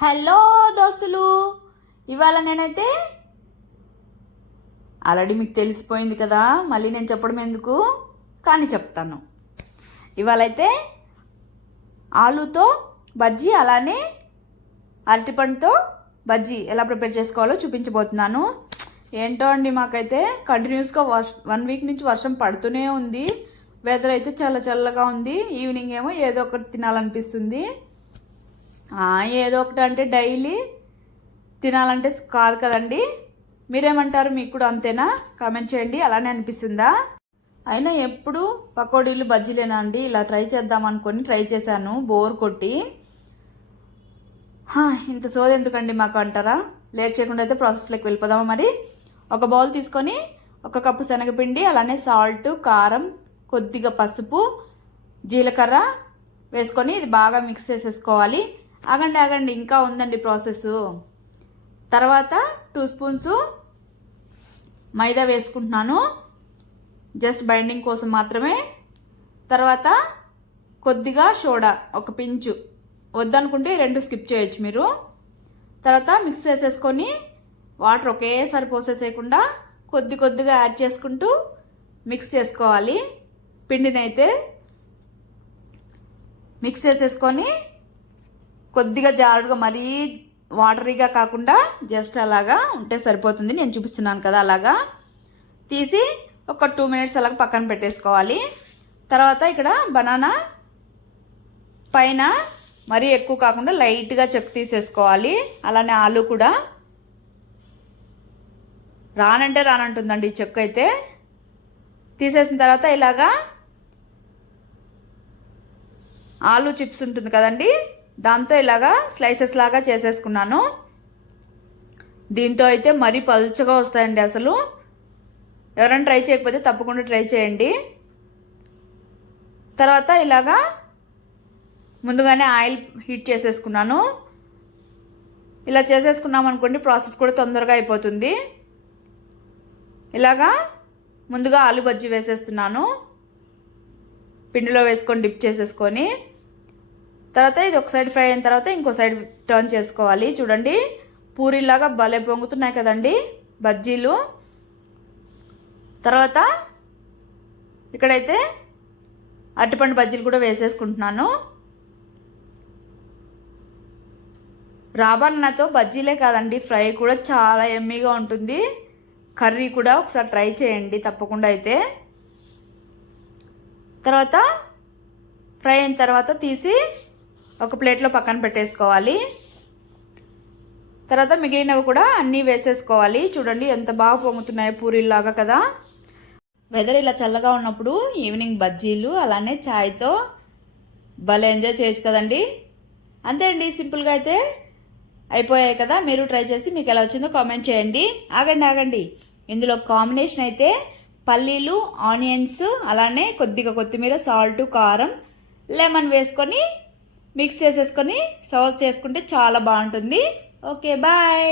Hello దోస్తులు. ఇవాళ నేనైతే ఆల్రెడీ మీకు తెలిసిపోయింది కదా మళ్ళీ నేను చెప్పడం ఎందుకు? కానీ చెప్తాను. ఇవాళైతే ఆలుతో బజ్జీ అలానే అరటిపండుతో బజ్జీ ఎలా ప్రిపేర్ చేసుకోవాలో చూపించబోతున్నాను. ఏంటో అండి మాకైతే కంటిన్యూస్గా వర్ష వన్ వీక్ నుంచి వర్షం పడుతూనే ఉంది. వెదర్ అయితే చాలా చల్లగా ఉంది. ఈవినింగ్ ఏమో ఏదో ఒకటి తినాలనిపిస్తుంది. ఏదో ఒకటి అంటే డైలీ తినాలంటే కాదు కదండి. మీరేమంటారు మీకు కూడా అంతేనా? కామెంట్ చేయండి అలానే అనిపిస్తుందా? అయినా ఎప్పుడు పకోడీలు బజ్జీలేనా అండి? ఇలా ట్రై చేద్దాం అనుకొని ట్రై చేశాను బోర్ కొట్టి. ఇంత సోది ఎందుకండి మాకు అంటారా? లేట్ చేయకుండా అయితే ప్రాసెస్లోకి వెళ్ళిపోదామా మరి? ఒక బౌల్ తీసుకొని ఒక కప్పు శనగపిండి అలానే సాల్ట్ కారం కొద్దిగా పసుపు జీలకర్ర వేసుకొని ఇది బాగా మిక్స్ చేసేసుకోవాలి. ఆగండి ఆగండి ఇంకా ఉందండి ప్రాసెస్. తర్వాత టూ స్పూన్స్ మైదా వేసుకుంటున్నాను. జస్ట్ బైండింగ్ కోసం మాత్రమే. తర్వాత కొద్దిగా సోడా ఒక పించు. వద్దనుకుంటే రెండు స్కిప్ చేయొచ్చు మీరు. తర్వాత మిక్స్ చేసేసుకొని వాటర్ ఒకేసారి పోసేసేయకుండా కొద్ది కొద్దిగా యాడ్ చేసుకుంటూ మిక్స్ చేసుకోవాలి. పిండినైతే మిక్స్ చేసేసుకొని కొద్దిగా జారుడుగా మరీ వాటరీగా కాకుండా జస్ట్ అలాగా ఉంటే సరిపోతుంది. నేను చూపిస్తున్నాను కదా అలాగా. తీసి ఒక టూ మినిట్స్ అలాగ పక్కన పెట్టేసుకోవాలి. తర్వాత ఇక్కడ బనానా పైన మరీ ఎక్కువ కాకుండా లైట్గా చెక్ తీసేసుకోవాలి. అలానే ఆలు కూడా. రానంటే రానంటుందండి ఈ చెక్ అయితే. తీసేసిన తర్వాత ఇలాగా ఆలు చిప్స్ ఉంటుంది కదండి. దాంతో ఇలాగా స్లైసెస్ లాగా చేసేసుకున్నాను. దీంతో అయితే మరీ పలుచగా వస్తాయండి అసలు. ఎవరైనా ట్రై చేయకపోతే తప్పకుండా ట్రై చేయండి. తర్వాత ఇలాగా ముందుగానే ఆయిల్ హీట్ చేసేసుకున్నాను. ఇలా చేసేసుకున్నాం అనుకోండి ప్రాసెస్ కూడా తొందరగా అయిపోతుంది. ఇలాగా ముందుగా ఆలు బజ్జీ వేసేస్తున్నాను. పిండిలో వేసుకొని డిప్ చేసేసుకొని. తర్వాత ఇది ఒక సైడ్ ఫ్రై అయిన తర్వాత ఇంకో సైడ్ టర్న్ చేసుకోవాలి. చూడండి. పూరిలాగా భలే పొంగుతున్నాయి కదండి బజ్జీలు. తర్వాత ఇక్కడైతే అరటిపండు బజ్జీలు కూడా వేసేసుకుంటున్నాను. రాబన్నతో బజ్జీలే కాదండి ఫ్రై కూడా చాలా ఎమ్మీగా ఉంటుంది. కర్రీ కూడా ఒకసారి ట్రై చేయండి తప్పకుండా అయితే. తర్వాత ఫ్రై అయిన తర్వాత తీసి ఒక ప్లేట్లో పక్కన పెట్టేసుకోవాలి. తర్వాత మిగిలినవి కూడా అన్నీ వేసేసుకోవాలి. చూడండి ఎంత బాగా పొంగుతున్నాయో పూరీలాగా కదా. వెదర్ ఇలా చల్లగా ఉన్నప్పుడు ఈవినింగ్ బజ్జీలు అలానే ఛాయ్తో భలే ఎంజాయ్ చేయొచ్చు కదండి. అంతే అండి సింపుల్గా అయితే అయిపోయాయి కదా. మీరు ట్రై చేసి మీకు ఎలా వచ్చిందో కామెంట్ చేయండి. ఆగండి ఆగండి. ఇందులో కాంబినేషన్ అయితే పల్లీలు ఆనియన్స్ అలానే కొద్దిగా కొత్తిమీర సాల్ట్ కారం లెమన్ వేసుకొని మిక్స్ చేసేసుకొని సర్వ్ చేసుకుంటే చాలా బాగుంటుంది. Okay bye.